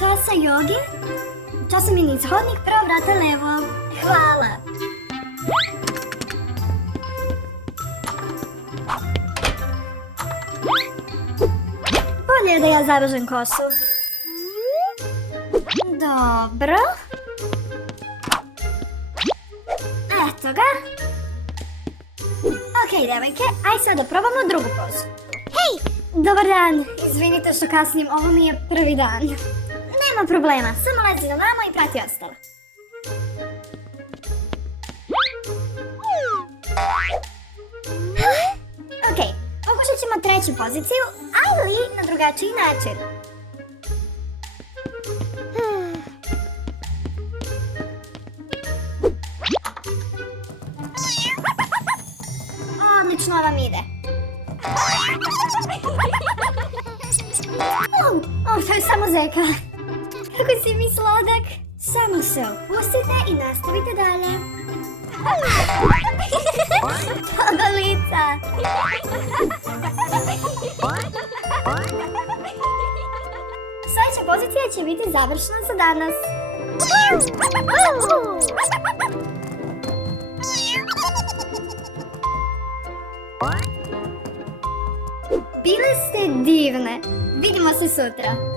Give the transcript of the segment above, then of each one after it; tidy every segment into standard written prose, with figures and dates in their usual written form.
časa joge. Časa mi niz hodnik, prvo vrata levo. Hvala. Bolje je da ja zavežem kosu. Dobro. Eto ga. Okej, devojke, aj sad da probamo drugu pozu. Hej! Dobar dan, izvinite što kasnim, ovo mi je prvi dan. Nema problema, samo lezi na namo i prati ostalo. Okej, pokušat ćemo treću poziciju, ali na drugačiji način. Odlično vam ide. To je samo zeka. Kako si mi sladak. Samo se opustite i nastavite dalje. Toga lica. Sljedeća pozicija će biti završena za danas. Bile ste divne. Vidimo se sutra.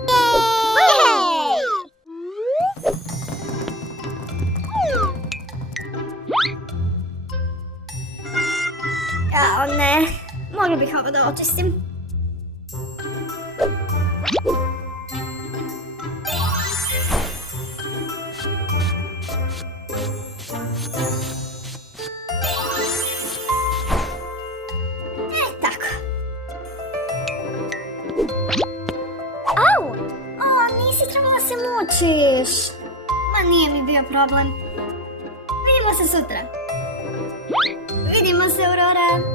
Jao, ne. Mogla bih ovo da očistim. Tako. Nisi trebala se mučiš. Ma nije mi bio problem. Vidimo se sutra. Vidimo se, Aurora.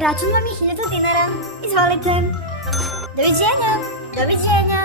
Račun vam je 1000 dinara. Izvolite. Doviđenja. Doviđenja.